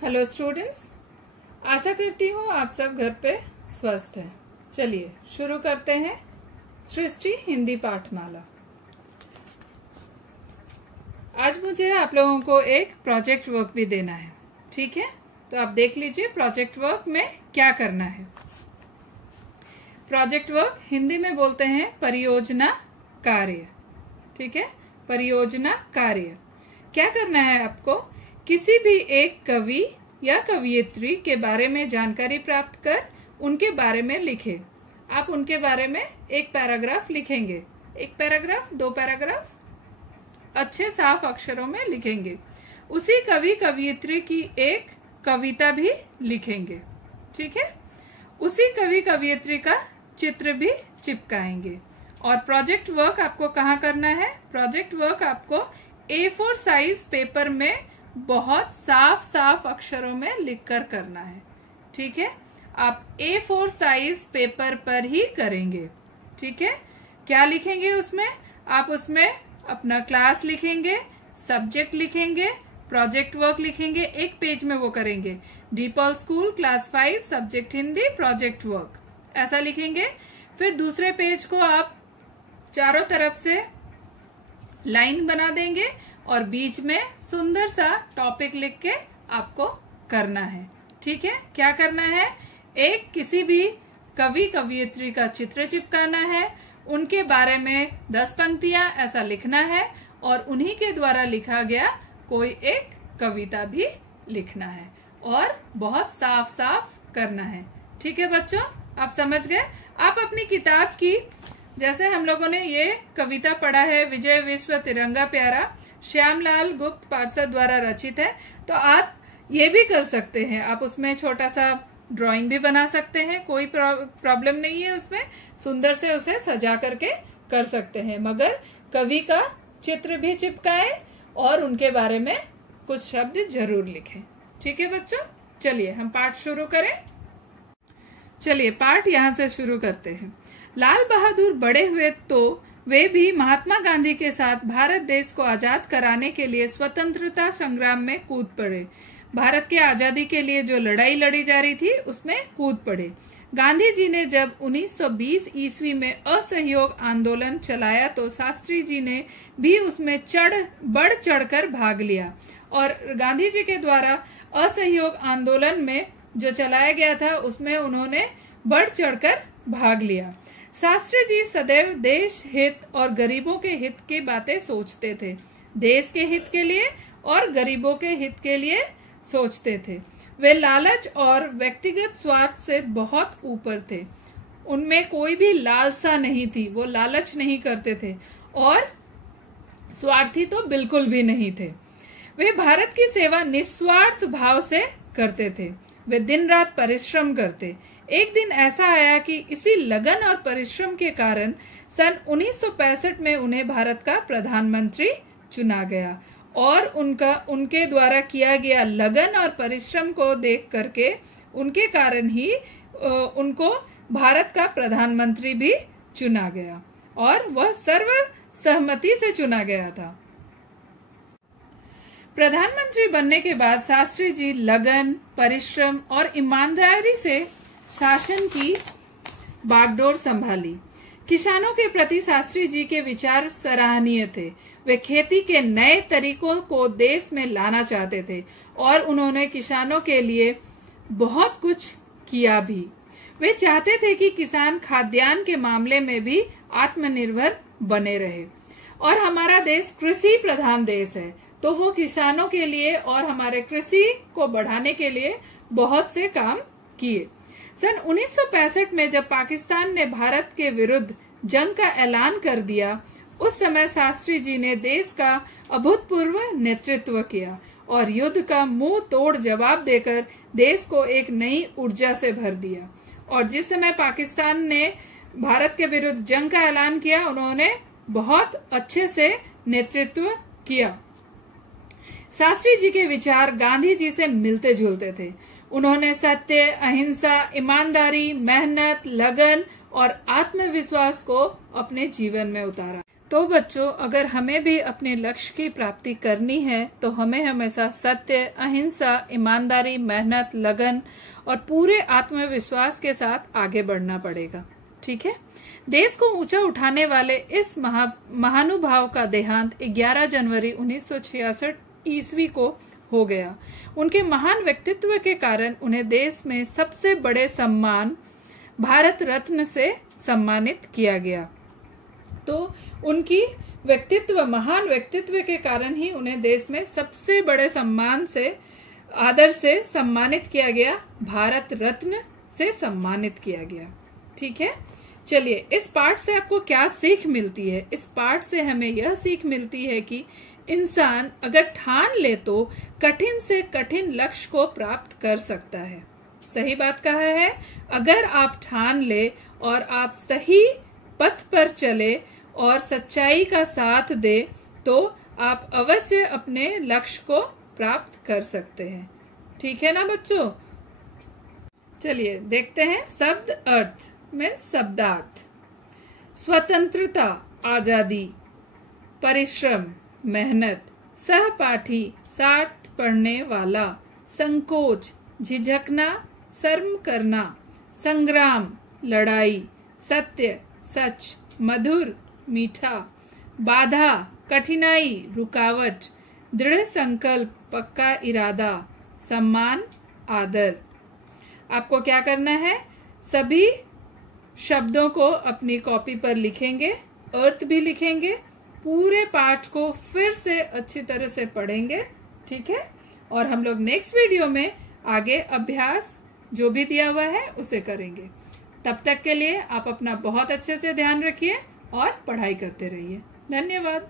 Hello students, आशा करती हूँ आप सब घर पे स्वस्थ हैं। चलिए शुरू करते हैं सृष्टि हिंदी पाठमाला। आज मुझे आप लोगों को एक प्रोजेक्ट वर्क भी देना है, ठीक है? तो आप देख लीजिए प्रोजेक्ट वर्क में क्या करना है। प्रोजेक्ट वर्क हिंदी में बोलते हैं परियोजना कार्य, ठीक है? परियोजना कार्य क्या करना है आपको? किसी भी एक कवि या कवियत्री के बारे में जानकारी प्राप्त कर उनके बारे में लिखे। आप उनके बारे में एक पैराग्राफ लिखेंगे, एक पैराग्राफ, दो पैराग्राफ, अच्छे साफ अक्षरों में लिखेंगे। उसी कवि कवियत्री की एक कविता भी लिखेंगे, ठीक है? उसी कवि कवियत्री का चित्र भी चिपकाएंगे। और प्रोजेक्ट वर्क आपको कहाँ करना है? प्रोजेक्ट वर्क आपको A4 साइज पेपर में बहुत साफ साफ अक्षरों में लिखकर करना है, ठीक है? आप A4 साइज पेपर पर ही करेंगे, ठीक है? क्या लिखेंगे उसमें? आप उसमें अपना क्लास लिखेंगे, सब्जेक्ट लिखेंगे, प्रोजेक्ट वर्क लिखेंगे। एक पेज में वो करेंगे, DePaul school class 5 subject Hindi project work, ऐसा लिखेंगे। फिर दूसरे पेज को आप चारों तरफ से लाइन बना देंगे और बीच में सुंदर सा टॉपिक लिख के आपको करना है, ठीक है? क्या करना है? एक किसी भी कवि कवियत्री का चित्र चिपकाना है, उनके बारे में 10 पंक्तियां ऐसा लिखना है और उन्हीं के द्वारा लिखा गया कोई एक कविता भी लिखना है और बहुत साफ साफ करना है, ठीक है बच्चों? आप समझ गए? आप अपनी किताब की, जैसे हम लोगों ने ये कविता पढ़ा है, विजय विश्व तिरंगा प्यारा, श्यामलाल गुप्त पार्षद द्वारा रचित है, तो आप ये भी कर सकते हैं। आप उसमें छोटा सा ड्राइंग भी बना सकते हैं, कोई प्रॉब्लम नहीं है उसमें। सुंदर से उसे सजा करके कर सकते हैं, मगर कवि का चित्र भी चिपकाए और उनके बारे में कुछ शब्द जरूर लिखें, ठीक है बच्चों? चलिए हम पाठ शुरू करें। चलिए पाठ यहाँ से शुरू करते हैं। लाल बहादुर बड़े हुए तो वे भी महात्मा गांधी के साथ भारत देश को आजाद कराने के लिए स्वतंत्रता संग्राम में कूद पड़े। भारत की आजादी के लिए जो लड़ाई लड़ी जा रही थी उसमें कूद पड़े। गांधी जी ने जब 1920 ईस्वी में असहयोग आंदोलन चलाया तो शास्त्री जी ने भी उसमें बढ़ चढ़कर भाग लिया और गांधी जी के द्वारा असहयोग आंदोलन में जो चलाया गया था उसमें उन्होंने बढ़ चढ़कर भाग लिया। शास्त्री जी सदैव देश हित और गरीबों के हित की बातें सोचते थे, देश के हित के लिए और गरीबों के हित के लिए सोचते थे। वे लालच और व्यक्तिगत स्वार्थ से बहुत ऊपर थे, उनमें कोई भी लालसा नहीं थी, वो लालच नहीं करते थे और स्वार्थी तो बिल्कुल भी नहीं थे। वे भारत की सेवा निस्वार्थ भाव से करते थे, वे दिन रात परिश्रम करते। एक दिन ऐसा आया कि इसी लगन और परिश्रम के कारण सन 1965 में उन्हें भारत का प्रधानमंत्री चुना गया और उनके द्वारा किया गया लगन और परिश्रम को देख करके उनके कारण ही उनको भारत का प्रधानमंत्री भी चुना गया और वह सर्वसहमति से चुना गया था। प्रधानमंत्री बनने के बाद शास्त्री जी लगन, परिश्रम और ईमानदारी से शासन की बागडोर संभाली। किसानों के प्रति शास्त्री जी के विचार सराहनीय थे। वे खेती के नए तरीकों को देश में लाना चाहते थे और उन्होंने किसानों के लिए बहुत कुछ किया भी। वे चाहते थे कि किसान खाद्यान्न के मामले में भी आत्मनिर्भर बने रहे और हमारा देश कृषि प्रधान देश है, तो वो किसानों के लिए और हमारे कृषि को बढ़ाने के लिए बहुत से काम किए। सन 1965 में जब पाकिस्तान ने भारत के विरुद्ध जंग का ऐलान कर दिया, उस समय शास्त्री जी ने देश का अभूतपूर्व नेतृत्व किया और युद्ध का मुंह तोड़ जवाब देकर देश को एक नई ऊर्जा से भर दिया। और जिस समय पाकिस्तान ने भारत के विरुद्ध जंग का ऐलान किया, उन्होंने बहुत अच्छे से नेतृत्व किया। शास्त्री जी के विचार गांधी जी से मिलते जुलते थे। उन्होंने सत्य, अहिंसा, ईमानदारी, मेहनत, लगन और आत्मविश्वास को अपने जीवन में उतारा। तो बच्चों, अगर हमें भी अपने लक्ष्य की प्राप्ति करनी है तो हमें हमेशा सत्य, अहिंसा, ईमानदारी, मेहनत, लगन और पूरे आत्मविश्वास के साथ आगे बढ़ना पड़ेगा। ठीक है। देश को ऊंचा उठाने वाले इस महानुभाव का देहांत 11 जनवरी 1966 ईस्वी को हो गया। उनके महान व्यक्तित्व के कारण उन्हें देश में सबसे बड़े सम्मान भारत रत्न से सम्मानित किया गया। तो उनकी महान व्यक्तित्व के कारण ही उन्हें देश में सबसे बड़े सम्मान से, आदर से सम्मानित किया गया, भारत रत्न से सम्मानित किया गया। ठीक है। चलिए, इस पाठ से आपको क्या सीख मिलती है? इस पाठ से हमें यह सीख मिलती है कि इंसान अगर ठान ले तो कठिन से कठिन लक्ष्य को प्राप्त कर सकता है। सही बात कहा है। अगर आप ठान ले और आप सही पथ पर चले और सच्चाई का साथ दे तो आप अवश्य अपने लक्ष्य को प्राप्त कर सकते हैं। ठीक है ना बच्चों? चलिए देखते हैं शब्द अर्थ में शब्दार्थ। स्वतंत्रता, आजादी, परिश्रम, मेहनत, सहपाठी, साथ पढ़ने वाला, संकोच, झिझकना, शर्म करना, संग्राम, लड़ाई, सत्य, सच, मधुर, मीठा, बाधा, कठिनाई, रुकावट, दृढ़ संकल्प, पक्का इरादा, सम्मान, आदर। आपको क्या करना है? सभी शब्दों को अपनी कॉपी पर लिखेंगे, अर्थ भी लिखेंगे, पूरे पाठ को फिर से अच्छी तरह से पढ़ेंगे। ठीक है। और हम लोग नेक्स्ट वीडियो में आगे अभ्यास जो भी दिया हुआ है उसे करेंगे। तब तक के लिए आप अपना बहुत अच्छे से ध्यान रखिए और पढ़ाई करते रहिए। धन्यवाद।